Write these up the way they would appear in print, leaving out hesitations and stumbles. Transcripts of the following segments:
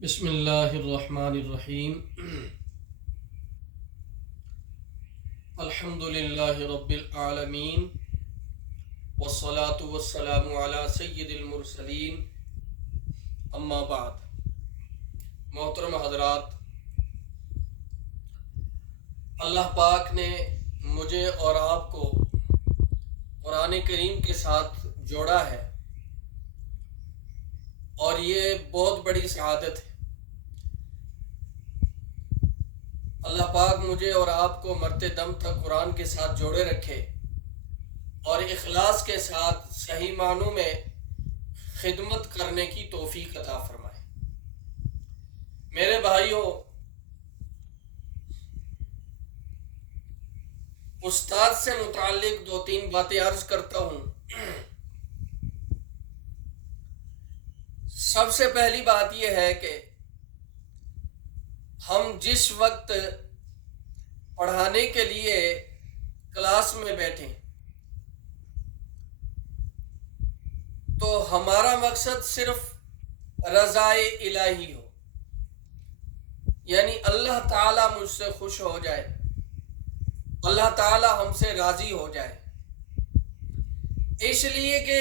بسم اللہ الرحمن الرحیم الحمد للہ رب العالمین والصلاة والسلام علی سید المرسلین اما بعد۔ محترم حضرات، اللہ پاک نے مجھے اور آپ کو قرآن کریم کے ساتھ جوڑا ہے اور یہ بہت بڑی سعادت ہے۔ اللہ پاک مجھے اور آپ کو مرتے دم تک قرآن کے ساتھ جوڑے رکھے اور اخلاص کے ساتھ صحیح معنوں میں خدمت کرنے کی توفیق عطا فرمائے۔ میرے بھائیوں، استاد سے متعلق دو تین باتیں عرض کرتا ہوں۔ سب سے پہلی بات یہ ہے کہ ہم جس وقت پڑھانے کے لیے کلاس میں بیٹھیں تو ہمارا مقصد صرف رضائے الہی ہو، یعنی اللہ تعالیٰ مجھ سے خوش ہو جائے، اللہ تعالیٰ ہم سے راضی ہو جائے۔ اس لیے کہ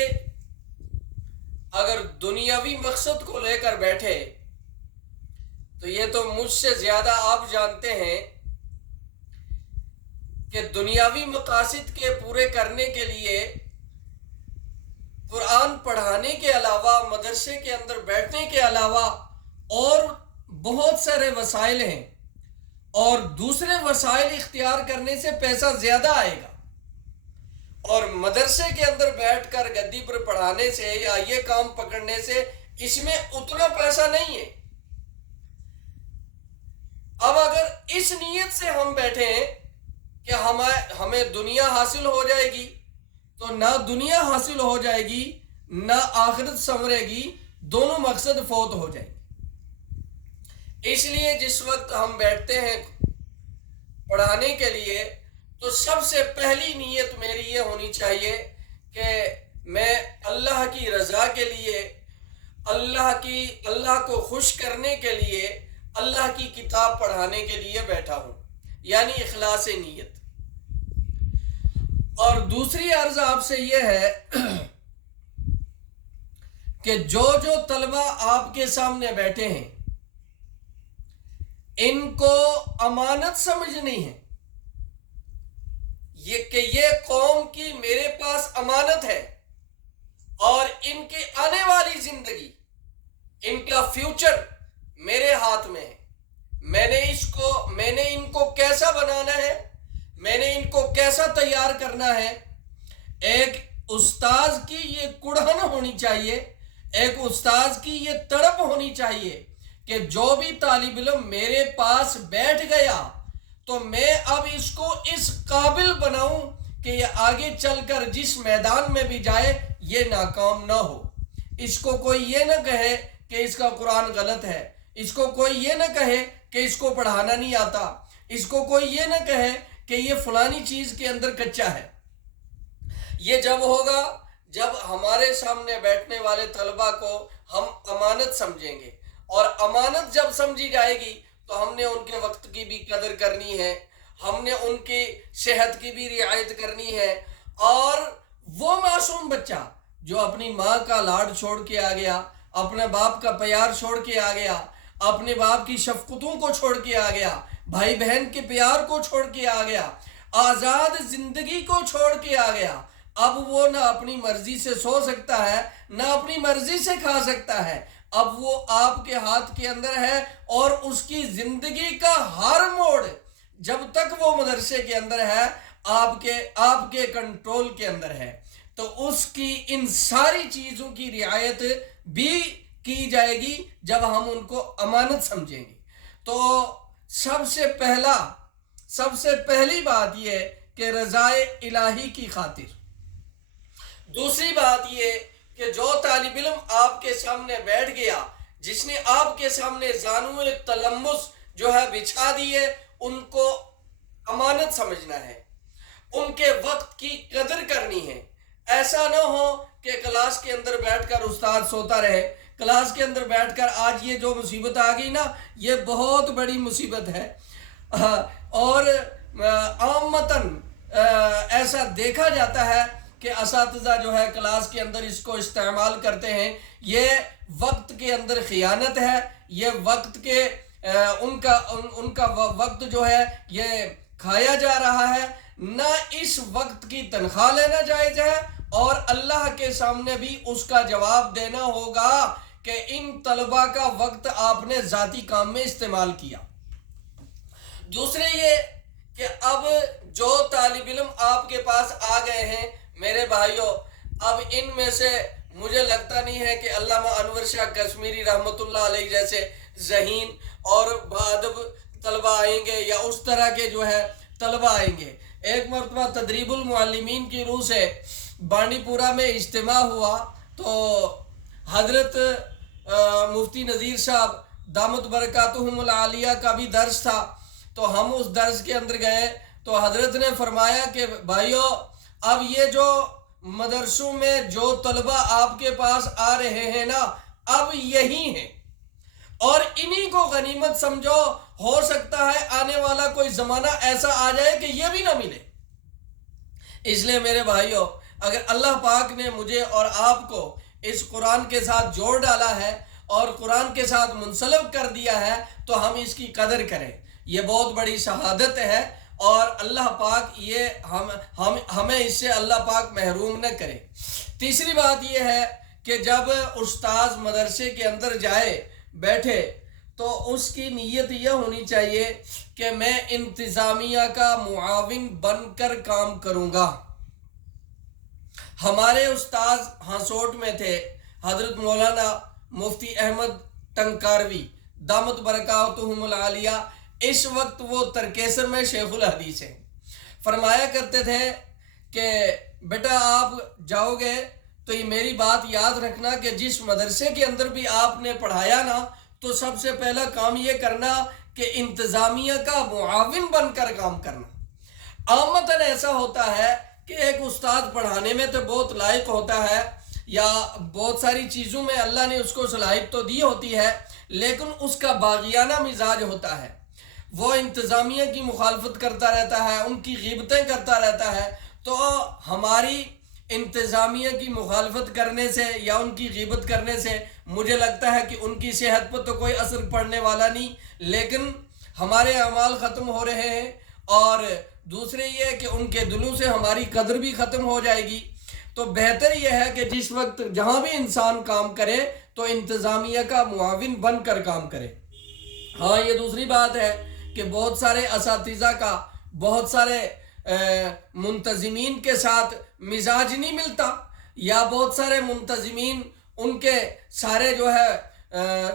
اگر دنیاوی مقصد کو لے کر بیٹھے تو یہ تو مجھ سے زیادہ آپ جانتے ہیں کہ دنیاوی مقاصد کے پورے کرنے کے لیے قرآن پڑھانے کے علاوہ، مدرسے کے اندر بیٹھنے کے علاوہ اور بہت سارے وسائل ہیں، اور دوسرے وسائل اختیار کرنے سے پیسہ زیادہ آئے گا، اور مدرسے کے اندر بیٹھ کر گدی پر پڑھانے سے یا یہ کام پکڑنے سے اس میں اتنا پیسہ نہیں ہے۔ اب اگر اس نیت سے ہم بیٹھے ہیں کہ ہمیں دنیا حاصل ہو جائے گی تو نہ دنیا حاصل ہو جائے گی نہ آخرت سنورے گی، دونوں مقصد فوت ہو جائیں گے۔ اس لیے جس وقت ہم بیٹھتے ہیں پڑھانے کے لیے تو سب سے پہلی نیت میری یہ ہونی چاہیے کہ میں اللہ کی رضا کے لیے، اللہ کو خوش کرنے کے لیے، اللہ کی کتاب پڑھانے کے لیے بیٹھا ہوں، یعنی اخلاص نیت۔ اور دوسری عرض آپ سے یہ ہے کہ جو طلبہ آپ کے سامنے بیٹھے ہیں ان کو امانت سمجھنی ہے، یہ قوم کی میرے پاس امانت ہے، اور ان کی آنے والی زندگی، ان کا فیوچر میرے ہاتھ میں ہے۔ میں نے ان کو کیسا بنانا ہے، میں نے ان کو کیسا تیار کرنا ہے۔ ایک استاذ کی یہ کڑھن ہونی چاہیے، ایک استاذ کی یہ تڑپ ہونی چاہیے کہ جو بھی طالب علم میرے پاس بیٹھ گیا تو میں اب اس کو اس قابل بناؤں کہ یہ آگے چل کر جس میدان میں بھی جائے یہ ناکام نہ ہو۔ اس کو کوئی یہ نہ کہے کہ اس کا قرآن غلط ہے، اس کو کوئی یہ نہ کہے کہ اس کو پڑھانا نہیں آتا، اس کو کوئی یہ نہ کہے کہ یہ فلانی چیز کے اندر کچا ہے۔ یہ جب ہوگا جب ہمارے سامنے بیٹھنے والے طلبہ کو ہم امانت سمجھیں گے، اور امانت جب سمجھی جائے گی تو ہم نے ان کے وقت کی بھی قدر کرنی ہے، ہم نے ان کی صحت کی بھی رعایت کرنی ہے۔ اور وہ معصوم بچہ جو اپنی ماں کا لاڈ چھوڑ کے آ گیا، اپنے باپ کا پیار چھوڑ کے آ گیا، اپنے باپ کی شفقتوں کو چھوڑ کے آ گیا، بھائی بہن کے پیار کو چھوڑ کے آ گیا، آزاد زندگی کو چھوڑ کے آ گیا، اب وہ نہ اپنی مرضی سے سو سکتا ہے نہ اپنی مرضی سے کھا سکتا ہے، اب وہ آپ کے ہاتھ کے اندر ہے، اور اس کی زندگی کا ہر موڑ جب تک وہ مدرسے کے اندر ہے آپ کے کنٹرول کے اندر ہے، تو اس کی ان ساری چیزوں کی رعایت بھی کی جائے گی جب ہم ان کو امانت سمجھیں گے۔ تو سب سے پہلی بات یہ کہ رضائے الہی کی خاطر۔ دوسری بات یہ کہ جو طالب علم آپ کے سامنے بیٹھ گیا، جس نے آپ کے سامنے زانو تلمس جو ہے بچھا دیے، ان کو امانت سمجھنا ہے، ان کے وقت کی قدر کرنی ہے۔ ایسا نہ ہو کہ کلاس کے اندر بیٹھ کر استاد سوتا رہے، کلاس کے اندر بیٹھ کر آج یہ جو مصیبت آ گئی نا، یہ بہت بڑی مصیبت ہے۔ اور عامتاً ایسا دیکھا جاتا ہے کہ اساتذہ جو ہے کلاس کے اندر اس کو استعمال کرتے ہیں۔ یہ وقت کے اندر خیانت ہے، یہ وقت کے ان کا وقت جو ہے یہ کھایا جا رہا ہے۔ نہ اس وقت کی تنخواہ لینا جائز ہے، اور اللہ کے سامنے بھی اس کا جواب دینا ہوگا کہ ان طلباء کا وقت آپ نے ذاتی کام میں استعمال کیا۔ دوسرے یہ کہ اب جو طالب علم آپ کے پاس آ گئے ہیں میرے بھائیوں، اب ان میں سے مجھے لگتا نہیں ہے کہ علامہ انور شاہ کشمیری رحمۃ اللہ علیہ جیسے ذہین اور باادب طلباء آئیں گے، یا اس طرح کے جو ہے طلباء آئیں گے۔ ایک مرتبہ تدریب المعلمین کی روح سے بانڈی پورہ میں اجتماع ہوا، تو حضرت مفتی نذیر صاحب دامت برکاتہم العالیہ کا بھی درس تھا، تو ہم اس درس کے اندر گئے تو حضرت نے فرمایا کہ بھائیو، اب یہ جو مدرسوں میں جو طلباء آپ کے پاس آ رہے ہیں نا، اب یہی ہیں، اور انہی کو غنیمت سمجھو۔ ہو سکتا ہے آنے والا کوئی زمانہ ایسا آ جائے کہ یہ بھی نہ ملے۔ اس لیے میرے بھائیو، اگر اللہ پاک نے مجھے اور آپ کو اس قرآن کے ساتھ جوڑ ڈالا ہے اور قرآن کے ساتھ منسلب کر دیا ہے تو ہم اس کی قدر کریں۔ یہ بہت بڑی شہادت ہے، اور اللہ پاک یہ ہمیں اس سے اللہ پاک محروم نہ کرے۔ تیسری بات یہ ہے کہ جب استاذ مدرسے کے اندر جائے بیٹھے تو اس کی نیت یہ ہونی چاہیے کہ میں انتظامیہ کا معاون بن کر کام کروں گا۔ ہمارے استاذ ہاسوٹ میں تھے حضرت مولانا مفتی احمد ٹنکاروی دامت برکاتہم العالیہ، اس وقت وہ ترکیسر میں شیخ الحدیث ہیں۔ فرمایا کرتے تھے کہ بیٹا آپ جاؤ گے تو یہ میری بات یاد رکھنا کہ جس مدرسے کے اندر بھی آپ نے پڑھایا نا، تو سب سے پہلا کام یہ کرنا کہ انتظامیہ کا معاون بن کر کام کرنا۔ عامتاً ایسا ہوتا ہے کہ ایک استاد پڑھانے میں تو بہت لائق ہوتا ہے، یا بہت ساری چیزوں میں اللہ نے اس کو صلاحیت تو دی ہوتی ہے، لیکن اس کا باغیانہ مزاج ہوتا ہے، وہ انتظامیہ کی مخالفت کرتا رہتا ہے، ان کی غیبتیں کرتا رہتا ہے۔ تو ہماری انتظامیہ کی مخالفت کرنے سے یا ان کی غیبت کرنے سے مجھے لگتا ہے کہ ان کی صحت پر تو کوئی اثر پڑنے والا نہیں، لیکن ہمارے اعمال ختم ہو رہے ہیں، اور دوسرے یہ کہ ان کے دلوں سے ہماری قدر بھی ختم ہو جائے گی۔ تو بہتر یہ ہے کہ جس وقت جہاں بھی انسان کام کرے تو انتظامیہ کا معاون بن کر کام کرے۔ ہاں، یہ دوسری بات ہے کہ بہت سارے اساتذہ کا بہت سارے منتظمین کے ساتھ مزاج نہیں ملتا، یا بہت سارے منتظمین ان کے سارے جو ہے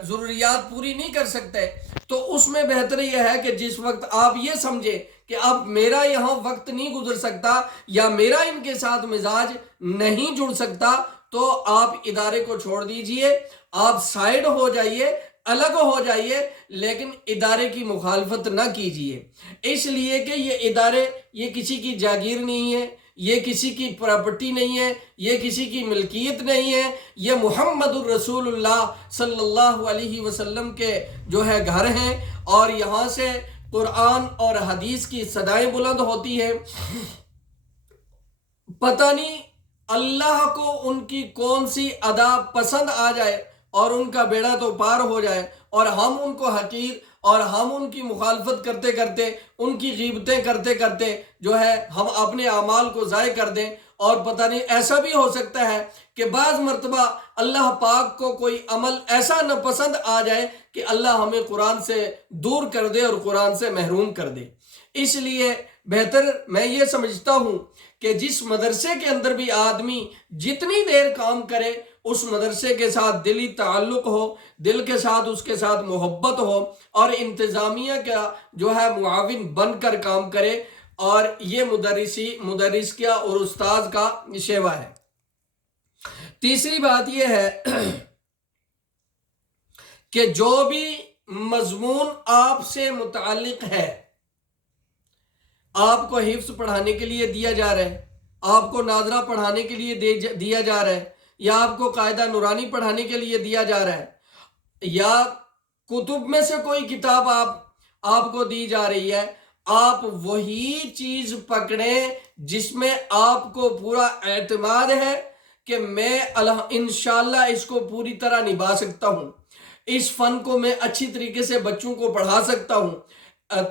ضروریات پوری نہیں کر سکتے، تو اس میں بہتر یہ ہے کہ جس وقت آپ یہ سمجھے کہ اب میرا یہاں وقت نہیں گزر سکتا یا میرا ان کے ساتھ مزاج نہیں جڑ سکتا، تو آپ ادارے کو چھوڑ دیجئے، آپ سائیڈ ہو جائیے، الگ ہو جائیے، لیکن ادارے کی مخالفت نہ کیجیے۔ اس لیے کہ یہ ادارے یہ کسی کی جاگیر نہیں ہے، یہ کسی کی پراپرٹی نہیں ہے، یہ کسی کی ملکیت نہیں ہے، یہ محمد الرسول اللہ صلی اللہ علیہ وسلم کے جو ہے گھر ہیں، اور یہاں سے قرآن اور حدیث کی صدائیں بلند ہوتی ہیں۔ پتہ نہیں اللہ کو ان کی کون سی ادا پسند آ جائے اور ان کا بیڑا تو پار ہو جائے، اور ہم ان کو حقیر اور ہم ان کی مخالفت کرتے کرتے، ان کی غیبتیں کرتے کرتے جو ہے ہم اپنے اعمال کو ضائع کر دیں۔ اور پتہ نہیں ایسا بھی ہو سکتا ہے کہ بعض مرتبہ اللہ پاک کو کوئی عمل ایسا ناپسند آ جائے کہ اللہ ہمیں قرآن سے دور کر دے اور قرآن سے محروم کر دے۔ اس لیے بہتر میں یہ سمجھتا ہوں کہ جس مدرسے کے اندر بھی آدمی جتنی دیر کام کرے، اس مدرسے کے ساتھ دلی تعلق ہو، دل کے ساتھ اس کے ساتھ محبت ہو، اور انتظامیہ کا جو ہے معاون بن کر کام کرے، اور یہ مدرس کا اور استاذ کا شیوا ہے۔ تیسری بات یہ ہے کہ جو بھی مضمون آپ سے متعلق ہے، آپ کو حفظ پڑھانے کے لیے دیا جا رہا ہے، آپ کو ناظرہ پڑھانے کے لیے دیا جا رہا ہے، یا آپ کو قاعدہ نورانی پڑھانے کے لیے دیا جا رہا ہے، یا کتب میں سے کوئی کتاب آپ کو دی جا رہی ہے، آپ وہی چیز پکڑیں جس میں آپ کو پورا اعتماد ہے کہ میں انشاءاللہ اس کو پوری طرح نبھا سکتا ہوں، اس فن کو میں اچھی طریقے سے بچوں کو پڑھا سکتا ہوں،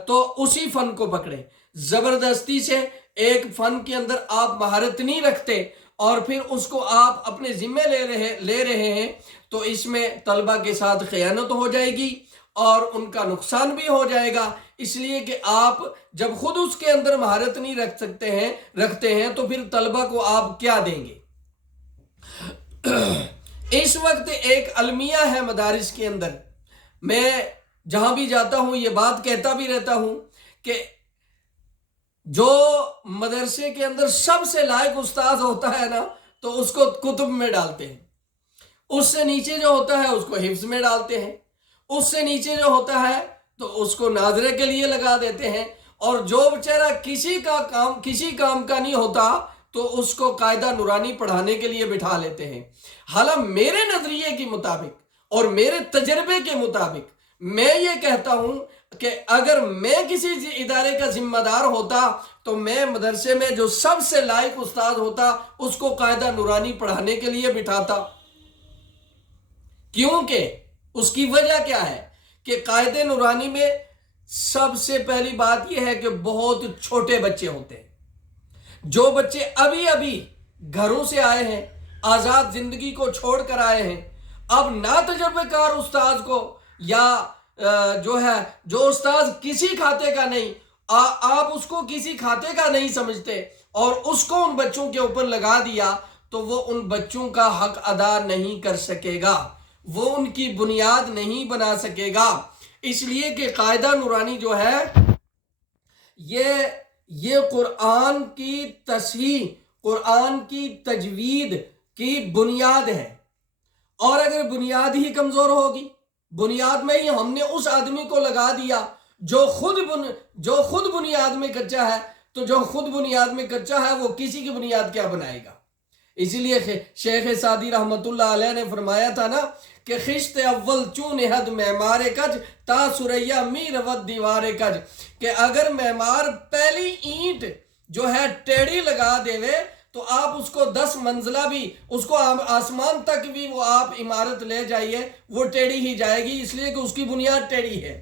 تو اسی فن کو پکڑیں۔ زبردستی سے ایک فن کے اندر آپ مہارت نہیں رکھتے اور پھر اس کو آپ اپنے ذمہ لے رہے ہیں، تو اس میں طلبہ کے ساتھ خیانت ہو جائے گی اور ان کا نقصان بھی ہو جائے گا، اس لیے کہ آپ جب خود اس کے اندر مہارت نہیں رکھتے ہیں تو پھر طلبہ کو آپ کیا دیں گے۔ اس وقت ایک المیہ ہے مدارس کے اندر، میں جہاں بھی جاتا ہوں یہ بات کہتا بھی رہتا ہوں کہ جو مدرسے کے اندر سب سے لائق استاذ ہوتا ہے نا تو اس کو کتب میں ڈالتے ہیں، اس سے نیچے جو ہوتا ہے اس کو حفظ میں ڈالتے ہیں، اس سے نیچے جو ہوتا ہے تو اس کو ناظرے کے لیے لگا دیتے ہیں، اور جو بیچارہ کسی کام کا نہیں ہوتا تو اس کو قاعدہ نورانی پڑھانے کے لیے بٹھا لیتے ہیں۔ حالانکہ میرے نظریے کے مطابق اور میرے تجربے کے مطابق میں یہ کہتا ہوں کہ اگر میں کسی ادارے کا ذمہ دار ہوتا تو میں مدرسے میں جو سب سے لائق استاد ہوتا اس کو قاعدہ نورانی پڑھانے کے لیے بٹھاتا۔ کیونکہ اس کی وجہ کیا ہے کہ قاعدہ نورانی میں سب سے پہلی بات یہ ہے کہ بہت چھوٹے بچے ہوتے ہیں، جو بچے ابھی گھروں سے آئے ہیں، آزاد زندگی کو چھوڑ کر آئے ہیں، اب نا تجربہ کار استاذ کو یا جو استاذ کسی کھاتے کا نہیں، آپ اس کو کسی کھاتے کا نہیں سمجھتے اور اس کو ان بچوں کے اوپر لگا دیا تو وہ ان بچوں کا حق ادا نہیں کر سکے گا، وہ ان کی بنیاد نہیں بنا سکے گا۔ اس لیے کہ قاعدہ نورانی جو ہے یہ قرآن کی تصحیح، قرآن کی تجوید کی بنیاد ہے، اور اگر بنیاد ہی کمزور ہوگی، بنیاد میں ہی ہم نے اس آدمی کو لگا دیا جو خود بنیاد میں کچا ہے، تو جو خود بنیاد میں کچا ہے وہ کسی کی بنیاد کیا بنائے گا۔ اسی لیے شیخ سعدی رحمت اللہ علیہ نے فرمایا تھا نا کہ خشت اول چون حد معمار کج تا سریا می رود دیوار کج، کہ اگر معمار پہلی اینٹ جو ہے ٹیڑھی لگا دے تو آپ اس کو 10 منزلہ بھی، اس کو آسمان تک بھی وہ آپ عمارت لے جائیے وہ ٹیڑھی ہی جائے گی، اس لیے کہ اس کی بنیاد ٹیڑھی ہے۔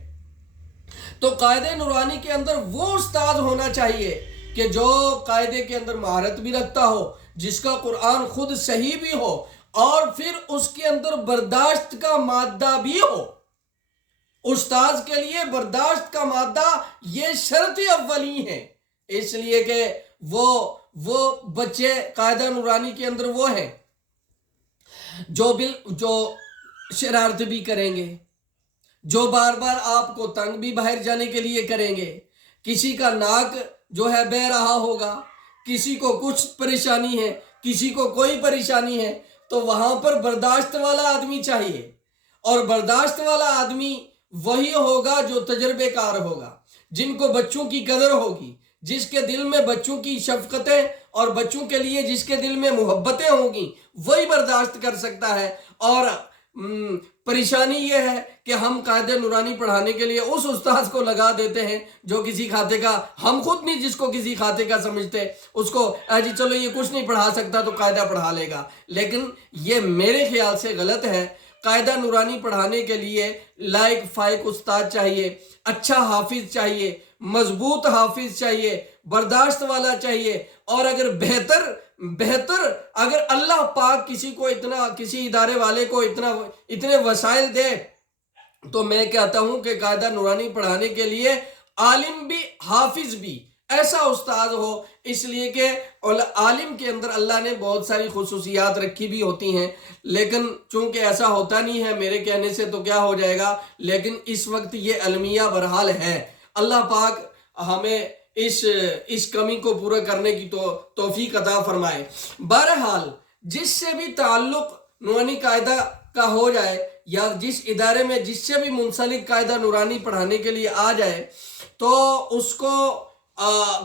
تو قاعدہ نورانی کے اندر وہ استاد ہونا چاہیے کہ جو قاعدے کے اندر مہارت بھی رکھتا ہو، جس کا قرآن خود صحیح بھی ہو، اور پھر اس کے اندر برداشت کا مادہ بھی ہو۔ استاذ کے لیے برداشت کا مادہ یہ شرط اولی ہے، اس لیے کہ وہ بچے قاعدہ نورانی کے اندر وہ ہیں جو شرارت بھی کریں گے، جو بار بار آپ کو تنگ بھی باہر جانے کے لیے کریں گے، کسی کا ناک جو ہے بہ رہا ہوگا، کسی کو کچھ پریشانی ہے، کسی کو کوئی پریشانی ہے، تو وہاں پر برداشت والا آدمی چاہیے، اور برداشت والا آدمی وہی ہوگا جو تجربے کار ہوگا، جن کو بچوں کی قدر ہوگی، جس کے دل میں بچوں کی شفقتیں اور بچوں کے لیے جس کے دل میں محبتیں ہوں گی وہی برداشت کر سکتا ہے۔ اور پریشانی یہ ہے کہ ہم قاعدہ نورانی پڑھانے کے لیے اس استاذ کو لگا دیتے ہیں جو کسی کھاتے کا، ہم خود نہیں جس کو کسی کھاتے کا سمجھتے، اس کو جی چلو یہ کچھ نہیں پڑھا سکتا تو قاعدہ پڑھا لے گا، لیکن یہ میرے خیال سے غلط ہے۔ قاعدہ نورانی پڑھانے کے لیے لائق فائق استاد چاہیے، اچھا حافظ چاہیے، مضبوط حافظ چاہیے، برداشت والا چاہیے، اور اگر بہتر اگر اللہ پاک کسی ادارے والے کو اتنے وسائل دے تو میں کہتا ہوں کہ قاعدہ نورانی پڑھانے کے لیے عالم بھی حافظ بھی ایسا استاد ہو، اس لیے کہ عالم کے اندر اللہ نے بہت ساری خصوصیات رکھی بھی ہوتی ہیں، لیکن چونکہ ایسا ہوتا نہیں ہے میرے کہنے سے تو کیا ہو جائے گا، لیکن اس وقت یہ المیہ برحال ہے۔ اللہ پاک ہمیں اس کمی کو پورا کرنے کی توفیق عطا فرمائے۔ بہرحال جس سے بھی تعلق نورانی قاعدہ کا ہو جائے یا جس ادارے میں جس سے بھی منسلک قاعدہ نورانی پڑھانے کے لیے آ جائے تو اس کو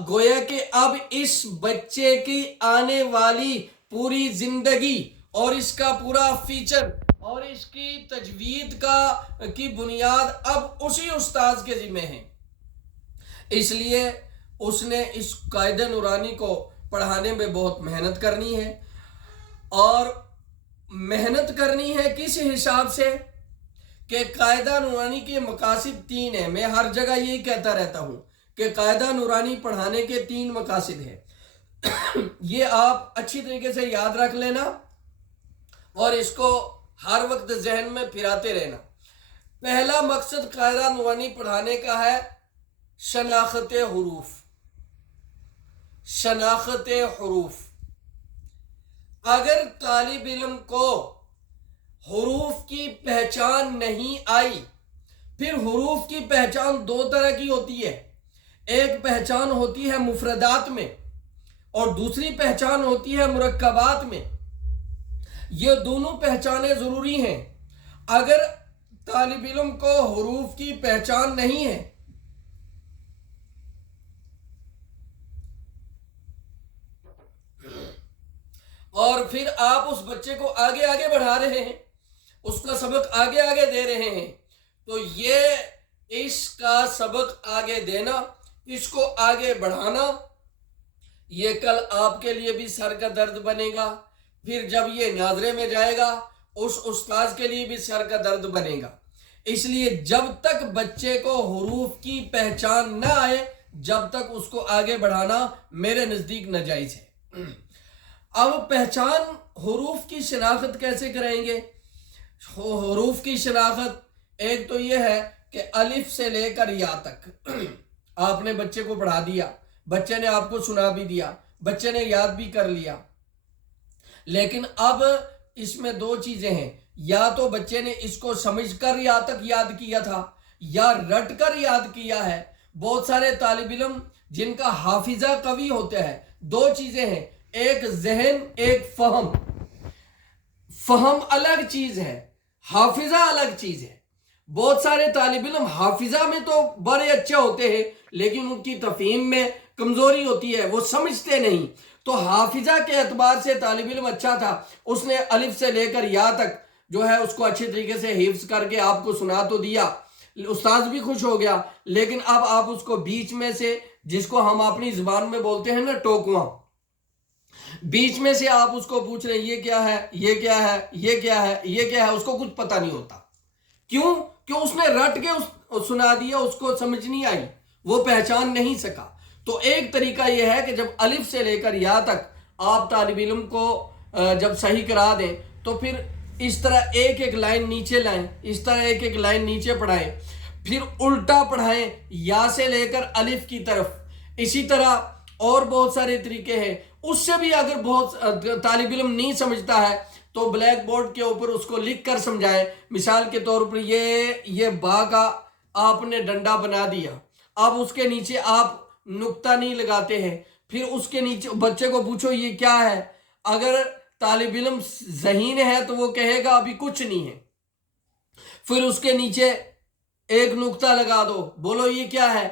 گویا کہ اب اس بچے کی آنے والی پوری زندگی اور اس کا پورا فیچر اور اس کی تجوید کی بنیاد اب اسی استاذ کے ذمہ ہے۔ اس لیے اس نے اس قاعدہ نورانی کو پڑھانے میں بہت محنت کرنی ہے، اور محنت کرنی ہے کس حساب سے کہ قاعدہ نورانی کے مقاصد 3 ہیں۔ میں ہر جگہ یہی کہتا رہتا ہوں کہ قاعدہ نورانی پڑھانے کے 3 مقاصد ہیں۔ یہ آپ اچھی طریقے سے یاد رکھ لینا اور اس کو ہر وقت ذہن میں پھراتے رہنا۔ پہلا مقصد قاعدہ نورانی پڑھانے کا ہے شناخت حروف۔ شناخت حروف، اگر طالب علم کو حروف کی پہچان نہیں آئی، پھر حروف کی پہچان 2 طرح کی ہوتی ہے۔ ایک پہچان ہوتی ہے مفردات میں اور دوسری پہچان ہوتی ہے مرکبات میں۔ یہ دونوں پہچانیں ضروری ہیں۔ اگر طالب علم کو حروف کی پہچان نہیں ہے اور پھر آپ اس بچے کو آگے آگے بڑھا رہے ہیں، اس کا سبق آگے آگے دے رہے ہیں، تو یہ اس کا سبق آگے دینا، اس کو آگے بڑھانا، یہ کل آپ کے لیے بھی سر کا درد بنے گا۔ پھر جب یہ ناظرے میں جائے گا اس استاذ کے لیے بھی سر کا درد بنے گا۔ اس لیے جب تک بچے کو حروف کی پہچان نہ آئے، جب تک اس کو آگے بڑھانا میرے نزدیک ناجائز ہے۔ اب پہچان حروف کی شناخت کیسے کریں گے؟ حروف کی شناخت ایک تو یہ ہے کہ الف سے لے کر یا تک آپ نے بچے کو پڑھا دیا، بچے نے آپ کو سنا بھی دیا، بچے نے یاد بھی کر لیا، لیکن اب اس میں 2 چیزیں ہیں۔ یا تو بچے نے اس کو سمجھ کر یا تک یاد کیا تھا یا رٹ کر یاد کیا ہے۔ بہت سارے طالب علم جن کا حافظہ قوی ہوتا ہے، 2 چیزیں ہیں، ایک ذہن، ایک فہم۔ فہم الگ چیز ہے، حافظہ الگ چیز ہے۔ بہت سارے طالب علم حافظہ میں تو بڑے اچھے ہوتے ہیں لیکن ان کی تفہیم میں کمزوری ہوتی ہے، وہ سمجھتے نہیں۔ تو حافظہ کے اعتبار سے طالب علم اچھا تھا، اس نے الف سے لے کر یا تک جو ہے اس کو اچھی طریقے سے حفظ کر کے آپ کو سنا تو دیا، استاذ بھی خوش ہو گیا، لیکن اب آپ اس کو بیچ میں سے، جس کو ہم اپنی زبان میں بولتے ہیں نا ٹوکواں، بیچ میں سے آپ اس کو پوچھ رہے ہیں یہ کیا ہے، یہ کیا ہے، یہ کیا ہے، یہ کیا ہے، اس کو کچھ پتہ نہیں ہوتا۔ کیوں؟ کہ اس نے رٹ کے سنا دیا، اس کو سمجھ نہیں آئی، وہ پہچان نہیں سکا۔ تو ایک طریقہ یہ ہے کہ جب الف سے لے کر یا تک آپ طالب علم کو جب صحیح کرا دیں تو پھر اس طرح ایک ایک لائن نیچے لائیں، اس طرح ایک ایک لائن نیچے پڑھائیں، پھر الٹا پڑھائیں یا سے لے کر الف کی طرف۔ اسی طرح اور بہت سارے طریقے ہیں۔ اس سے بھی اگر بہت طالب علم نہیں سمجھتا ہے تو بلیک بورڈ کے اوپر اس کو لکھ کر سمجھائیں۔ مثال کے طور پر یہ با کا آپ نے ڈنڈا بنا دیا، اب اس کے نیچے آپ نقطہ نہیں لگاتے ہیں، پھر اس کے نیچے بچے کو پوچھو یہ کیا ہے، اگر طالب علم ذہین ہے تو وہ کہے گا ابھی کچھ نہیں ہے، پھر اس کے نیچے ایک نقطہ لگا دو، بولو یہ کیا ہے،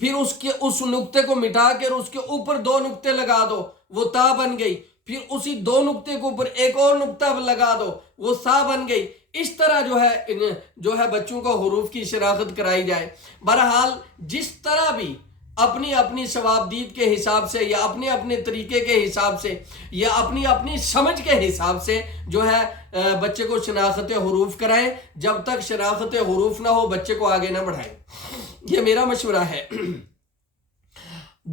پھر اس نقطے کو مٹا کر اس کے اوپر 2 نقطے لگا دو، وہ تا بن گئی، پھر اسی 2 نقطے کے اوپر ایک اور نقطہ لگا دو، وہ سا بن گئی۔ اس طرح جو ہے بچوں کو حروف کی شناخت کرائی جائے۔ بہرحال جس طرح بھی اپنی اپنی ثوابدید کے حساب سے یا اپنے اپنے طریقے کے حساب سے یا اپنی اپنی سمجھ کے حساب سے جو ہے بچے کو شناخت حروف کرائیں۔ جب تک شناخت حروف نہ ہو بچے کو آگے نہ بڑھائیں، یہ میرا مشورہ ہے۔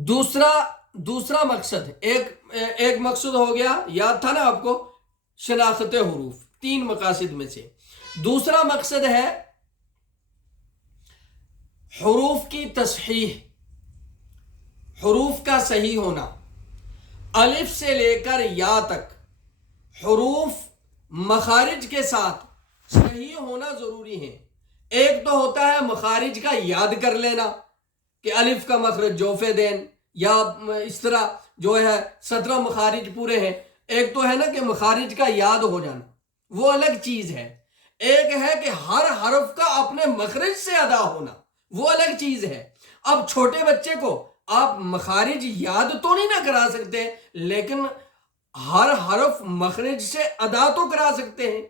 دوسرا مقصد، ایک مقصد ہو گیا، یاد تھا نا آپ کو، شناخت حروف 3 مقاصد میں سے۔ دوسرا مقصد ہے حروف کی تصحیح، حروف کا صحیح ہونا۔ الف سے لے کر یا تک حروف مخارج کے ساتھ صحیح ہونا ضروری ہے۔ ایک تو ہوتا ہے مخارج کا یاد کر لینا کہ الف کا مخرج جوف دین، یا اس طرح جو ہے 17 مخارج پورے ہیں۔ ایک تو ہے نا کہ مخارج کا یاد ہو جانا، وہ الگ چیز ہے۔ ایک ہے کہ ہر حرف کا اپنے مخرج سے ادا ہونا، وہ الگ چیز ہے۔ اب چھوٹے بچے کو آپ مخارج یاد تو نہیں نہ کرا سکتے، لیکن ہر حرف مخرج سے ادا تو کرا سکتے ہیں،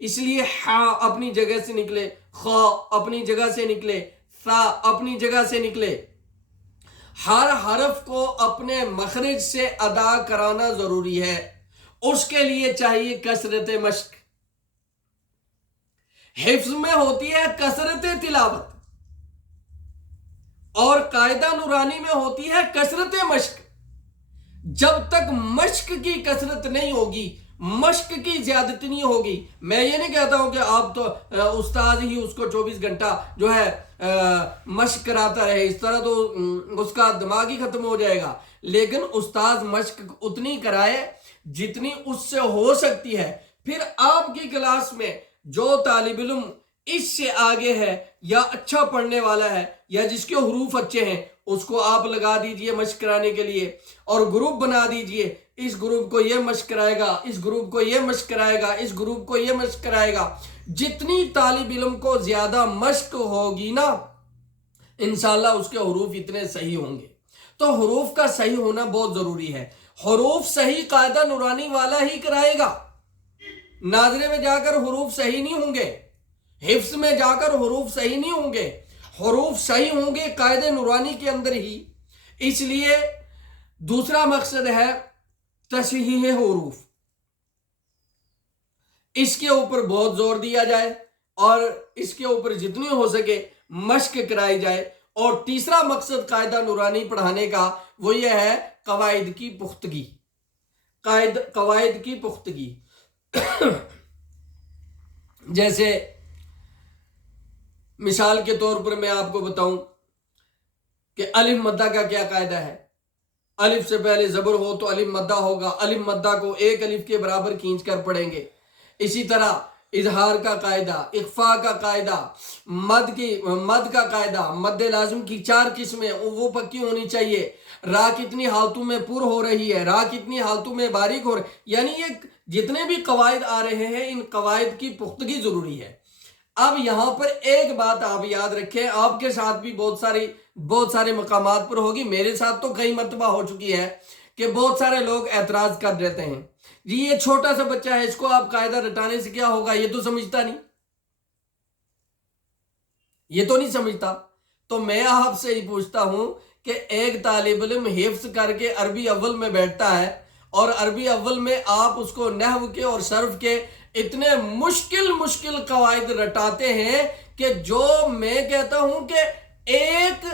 اس لیے ہا اپنی جگہ سے نکلے، خا اپنی جگہ سے نکلے، ثا اپنی جگہ سے نکلے، ہر حرف کو اپنے مخرج سے ادا کرانا ضروری ہے۔ اس کے لیے چاہیے کثرت مشق۔ حفظ میں ہوتی ہے کثرت تلاوت، اور قاعدہ نورانی میں ہوتی ہے کثرت مشق۔ جب تک مشق کی کثرت نہیں ہوگی، مشق کی زیادتی نہیں ہوگی، میں یہ نہیں کہتا ہوں کہ آپ تو استاد ہی اس کو 24 گھنٹہ جو ہے مشق کراتا رہے، اس طرح تو اس کا دماغ ہی ختم ہو جائے گا، لیکن استاد مشق اتنی کرائے جتنی اس سے ہو سکتی ہے۔ پھر آپ کی کلاس میں جو طالب علم اس سے آگے ہے یا اچھا پڑھنے والا ہے یا جس کے حروف اچھے ہیں، اس کو آپ لگا دیجئے مشق کرانے کے لیے، اور گروپ بنا دیجئے، اس گروپ کو یہ مشق کرائے گا، اس گروپ کو یہ مشق کرائے گا، اس گروپ کو یہ مشق کرائے گا۔ جتنی طالب علم کو زیادہ مشق ہوگی نا، انشاءاللہ اس کے حروف اتنے صحیح ہوں گے۔ تو حروف کا صحیح ہونا بہت ضروری ہے۔ حروف صحیح قاعدہ نورانی والا ہی کرائے گا۔ ناظرے میں جا کر حروف صحیح نہیں ہوں گے، حفظ میں جا کر حروف صحیح نہیں ہوں گے، حروف صحیح ہوں گے قاعدہ نورانی کے اندر ہی۔ اس لیے دوسرا مقصد ہے تصحیح حروف، اس کے اوپر بہت زور دیا جائے اور اس کے اوپر جتنی ہو سکے مشق کرائی جائے۔ اور تیسرا مقصد قاعدہ نورانی پڑھانے کا وہ یہ ہے قواعد کی پختگی، قواعد کی پختگی۔ جیسے مثال کے طور پر میں آپ کو بتاؤں کہ الف مدہ کا کیا قاعدہ ہے۔ الف سے پہلے زبر ہو تو الف مدہ ہوگا، الف مدہ کو ایک الف کے برابر کھینچ کر پڑھیں گے۔ اسی طرح اظہار کا قاعدہ، اخفاء کا قاعدہ، مد کا قاعدہ، مد لازم کی 4 قسمیں وہ پکی ہونی چاہیے۔ را کتنی حالتوں میں پر ہو رہی ہے، را کتنی حالتوں میں باریک ہو رہی ہے، یعنی یہ جتنے بھی قواعد آ رہے ہیں ان قواعد کی پختگی ضروری ہے۔ اب یہاں پر ایک بات آپ یاد رکھیں، آپ کے ساتھ بھی بہت سارے مقامات پر ہوگی، میرے ساتھ تو کئی مرتبہ ہو چکی ہے کہ بہت سارے لوگ اعتراض کر دیتے ہیں، جی یہ چھوٹا سا بچہ ہے، اس کو آپ قاعدہ رٹانے سے کیا ہوگا، یہ تو سمجھتا نہیں، یہ تو نہیں سمجھتا۔ تو میں آپ سے ہی پوچھتا ہوں کہ ایک طالب علم حفظ کر کے عربی اول میں بیٹھتا ہے، اور عربی اول میں آپ اس کو نحو کے اور صرف کے اتنے مشکل قواعد رٹاتے ہیں کہ جو میں کہتا ہوں کہ ایک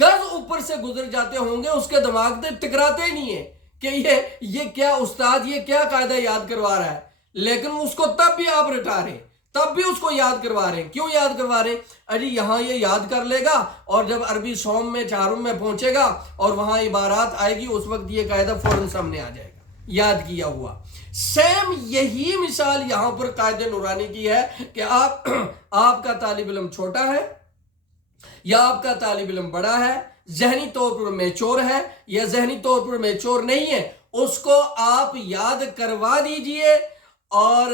گز اوپر سے گزر جاتے ہوں گے، اس کے دماغ سے ٹکراتے ہی نہیں ہے کہ یہ کیا استاد یہ کیا قاعدہ یاد کروا رہا ہے، لیکن اس کو تب بھی آپ رٹا رہے ہیں، تب بھی اس کو یاد کروا رہے ہیں۔ کیوں یاد کروا رہے ہیں؟ اجی یہاں یہ یاد کر لے گا، اور جب عربی سوم میں چہارم میں پہنچے گا اور وہاں عبارات آئے گی، اس وقت یہ قاعدہ فوراً سامنے آ جائے گا یاد کیا ہوا۔ سیم یہی مثال یہاں پر قاعدہ نورانی کی ہے کہ آپ کا طالب علم چھوٹا ہے یا آپ کا طالب علم بڑا ہے، ذہنی طور پر میچور ہے یا ذہنی طور پر میچور نہیں ہے، اس کو آپ یاد کروا دیجئے، اور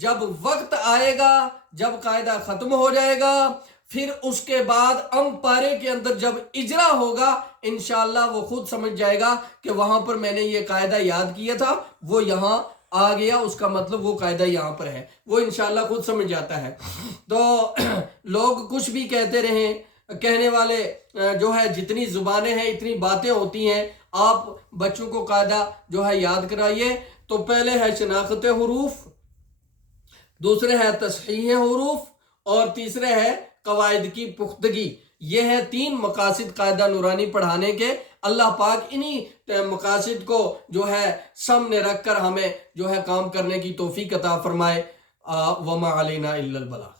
جب وقت آئے گا، جب قاعدہ ختم ہو جائے گا، پھر اس کے بعد پارے کے اندر جب اجرا ہوگا، انشاءاللہ وہ خود سمجھ جائے گا کہ وہاں پر میں نے یہ قاعدہ یاد کیا تھا، وہ یہاں آ گیا، اس کا مطلب وہ قاعدہ یہاں پر ہے، وہ انشاءاللہ خود سمجھ جاتا ہے۔ تو لوگ کچھ بھی کہتے رہیں، کہنے والے جو ہے جتنی زبانیں ہیں اتنی باتیں ہوتی ہیں، آپ بچوں کو قاعدہ جو ہے یاد کرائیے۔ تو پہلے ہے شناخت حروف، دوسرے ہے تصحیح حروف، اور تیسرے ہے قواعد کی پختگی۔ یہ ہے 3 مقاصد قاعدہ نورانی پڑھانے کے۔ اللہ پاک انہی مقاصد کو جو ہے سامنے رکھ کر ہمیں جو ہے کام کرنے کی توفیق عطا فرمائے۔ وما علینا الا البلاغ۔